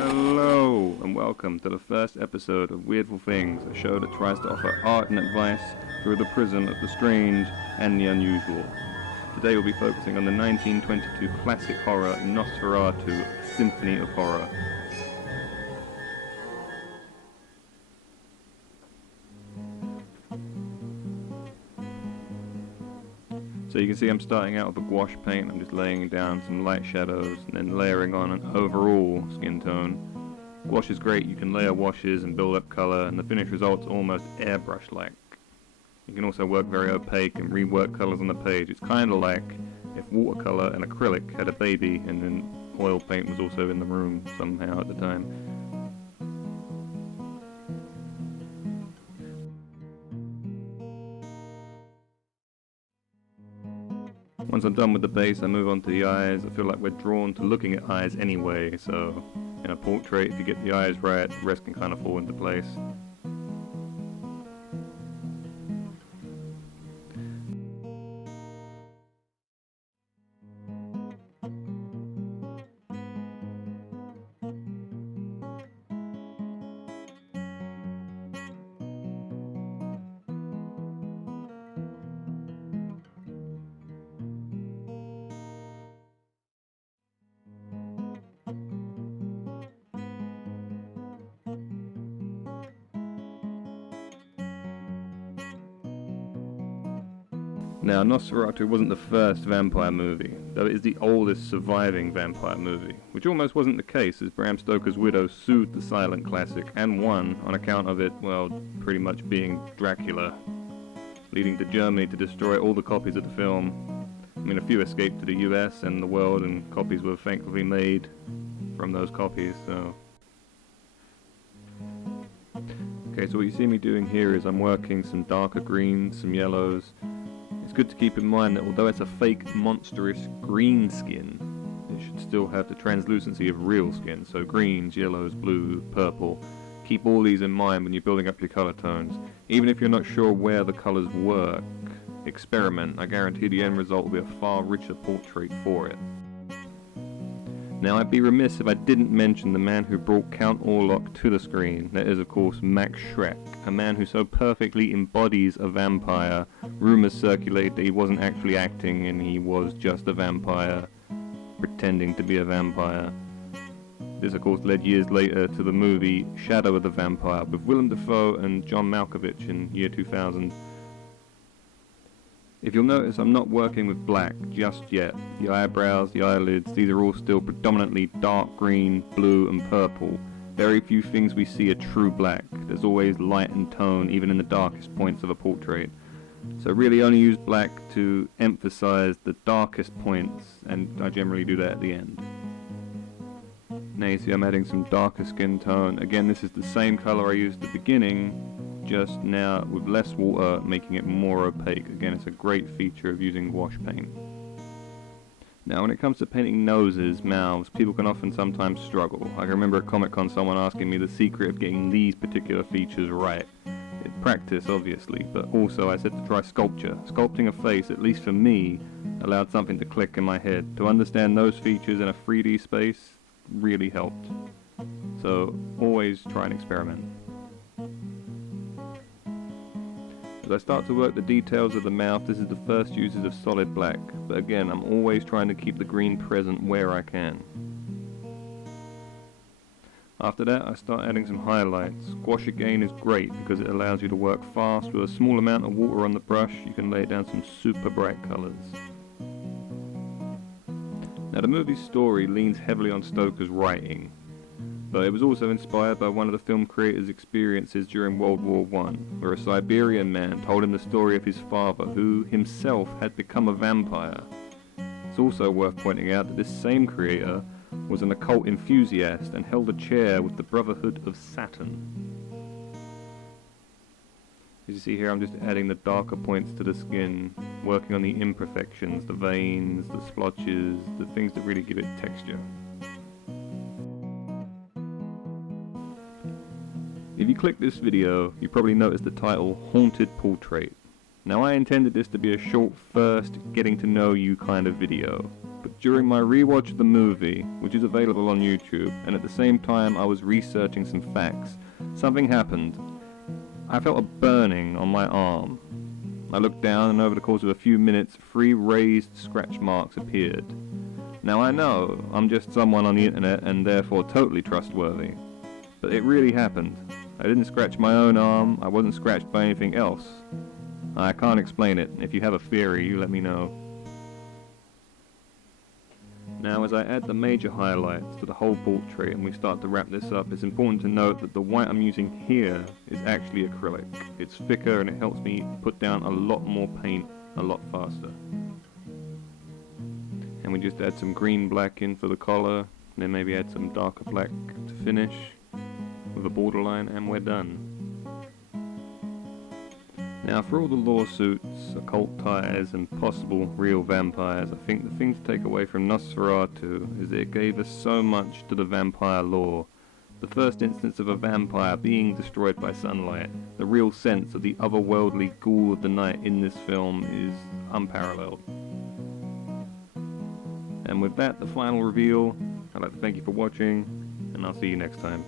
Hello and welcome to the first episode of Weirdful Things, a show that tries to offer art and advice through the prism of the strange and the unusual. Today we'll be focusing on the 1922 classic horror Nosferatu, Symphony of Horror. So you can see I'm starting out with a gouache paint. I'm just laying down some light shadows and then layering on an overall skin tone. Gouache is great, you can layer washes and build up colour, and the finished result's almost airbrush-like. You can also work very opaque and rework colours on the page. It's kind of like if watercolour and acrylic had a baby and then oil paint was also in the room somehow at the time. Once I'm done with the base, I move on to the eyes. I feel like we're drawn to looking at eyes anyway, so in a portrait, if you get the eyes right, the rest can kind of fall into place. Now, Nosferatu wasn't the first vampire movie, though it is the oldest surviving vampire movie, which almost wasn't the case as Bram Stoker's widow sued the silent classic and won on account of it, well, pretty much being Dracula, leading to Germany to destroy all the copies of the film. I mean, a few escaped to the US and the world, and copies were thankfully made from those copies, so... Okay, so what you see me doing here is I'm working some darker greens, some yellows. It's good to keep in mind that although it's a fake, monstrous green skin, it should still have the translucency of real skin, so greens, yellows, blue, purple. Keep all these in mind when you're building up your colour tones. Even if you're not sure where the colours work, experiment. I guarantee the end result will be a far richer portrait for it. Now, I'd be remiss if I didn't mention the man who brought Count Orlok to the screen. That is, of course, Max Schreck, a man who so perfectly embodies a vampire. Rumours circulate that he wasn't actually acting and he was just a vampire, pretending to be a vampire. This, of course, led years later to the movie Shadow of the Vampire with Willem Dafoe and John Malkovich in year 2000. If you'll notice, I'm not working with black just yet. The eyebrows, the eyelids, these are all still predominantly dark green, blue and purple. Very few things we see are true black. There's always light and tone, even in the darkest points of a portrait. So really only use black to emphasize the darkest points, and I generally do that at the end. Now you see I'm adding some darker skin tone. Again, this is the same color I used at the beginning, just now with less water, making it more opaque. Again, it's a great feature of using gouache paint. Now, when it comes to painting noses, mouths, people can often sometimes struggle. I can remember at Comic-Con someone asking me the secret of getting these particular features right. Practice, obviously, but also I said to try sculpture. Sculpting a face, at least for me, allowed something to click in my head. To understand those features in a 3D space really helped. So, always try and experiment. As I start to work the details of the mouth, this is the first uses of solid black, but again, I'm always trying to keep the green present where I can. After that, I start adding some highlights. Gouache again is great because it allows you to work fast. With a small amount of water on the brush, you can lay down some super bright colours. Now, the movie's story leans heavily on Stoker's writing, but it was also inspired by one of the film creator's experiences during World War I, where a Siberian man told him the story of his father, who himself had become a vampire. It's also worth pointing out that this same creator was an occult enthusiast and held a chair with the Brotherhood of Saturn. As you see here, I'm just adding the darker points to the skin, working on the imperfections, the veins, the splotches, the things that really give it texture. If you click this video, you probably noticed the title Haunted Portrait. Now, I intended this to be a short first getting to know you kind of video, but During my rewatch of the movie, which is available on YouTube, and at the same time I was researching some facts, something happened. I felt a burning on my arm. I looked down and over the course of a few minutes, 3 raised scratch marks appeared. Now I know I'm just someone on the internet and therefore totally trustworthy, but it really happened. I didn't scratch my own arm, I wasn't scratched by anything else. I can't explain it. If you have a theory, you let me know. Now, as I add the major highlights to the whole portrait and we start to wrap this up, it's important to note that the white I'm using here is actually acrylic. It's thicker and it helps me put down a lot more paint a lot faster. And we just add some green black in for the collar, then maybe add some darker black to finish with a borderline, and we're done. Now, for all the lawsuits, occult ties, and possible real vampires, I think the thing to take away from Nosferatu is that it gave us so much to the vampire lore. The first instance of a vampire being destroyed by sunlight, the real sense of the otherworldly ghoul of the night in this film is unparalleled. And with that, the final reveal, I'd like to thank you for watching, and I'll see you next time.